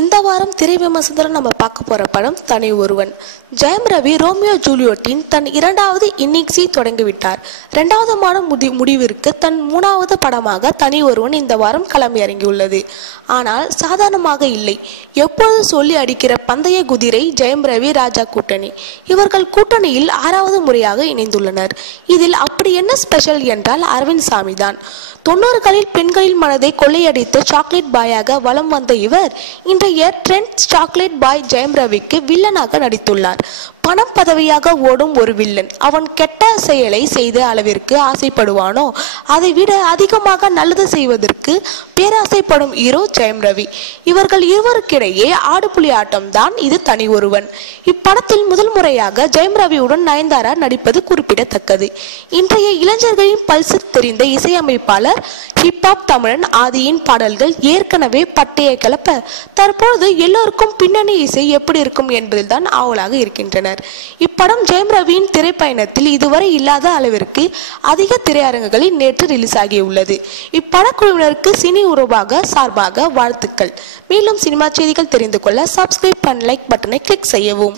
இந்த வாரம் திரை விமர்சனத்தில் நம்ம பார்க்க போற படம் தனி ஒருவன். ஜெயம் ரவி ரோமியோ ஜூலியட்டின் தன் இரண்டாவது இன்னிங்ஸை தொடங்கிவிட்டார். இரண்டாவது மாத முடிவிற்கு தன் மூணாவது படமாக தனி ஒருவன் இந்த வாரம் களம் இறங்கியுள்ளது. ஆனால் சாதாரணமாக இல்லை. எப்போது சொல்லி அடிக்கிற பந்தய குதிரை ஜெயம் ரவி ராஜா கூட்டணி. இவர்கள் கூட்டணியில் 6வது முறையாக இணைந்துள்ளனர். இதில் அப்படி என்ன ஸ்பெஷல் என்றால் அரவிந்த் சாமி தான். 90களில் பெண்களின் மனதை கொள்ளையடித்து சாக்லேட் பாயாக வலம் வந்த இவர் இன்றைய ட்ரெண்ட் சாக்லேட் பாய் ஜெயம் ரவிக்கு வில்லனாக நடித்துள்ளார். பணம் பதவியாக ஓடும் ஒரு வில்லன் அவன் கெட்ட செயலை செய்த அளவிற்கு ஆசைப்படுவானோ அதை விட அதிகமாக நல்லது செய்வதற்கு பேராசைப்படும் ஹீரோ ஜெயம் ரவி. இவர்கள் இருவருக்கிடையே ஆடுபுலி ஆட்டம் தான் இது தனி ஒருவன். இப்படத்தில் முதல் முறையாக ஜெயம் ரவியுடன் நயன்தாரா நடிப்பது குறிப்பிடத்தக்கது. இன்றைய இளைஞர்களின் பல்சு தெரிந்த இசையமைப்பாளர் ஹிப்ஹாப் தமிழன் ஆதியின் பாடல்கள் ஏற்கனவே பட்டையை கிளப்ப தற்பொழுது எல்லோருக்கும் பின்னணி இசை எப்படி இருக்கும் என்பதில்தான் ஆவலாக இருக்கின்றனர். இப்படம் ஜெயம் ரவியின் திரைப்பயணத்தில் இதுவரை இல்லாத அளவிற்கு அதிக திரையரங்குகளில் நேற்று ரிலீஸ் ஆகியுள்ளது. இப்படக்குழுவினருக்கு சினி உறவாக சார்பாக வாழ்த்துக்கள். மேலும் சினிமா செய்திகள் தெரிந்து கொள்ள சப்ஸ்கிரைப் பண்ண லைக் பட்டனை கிளிக் செய்யவும்.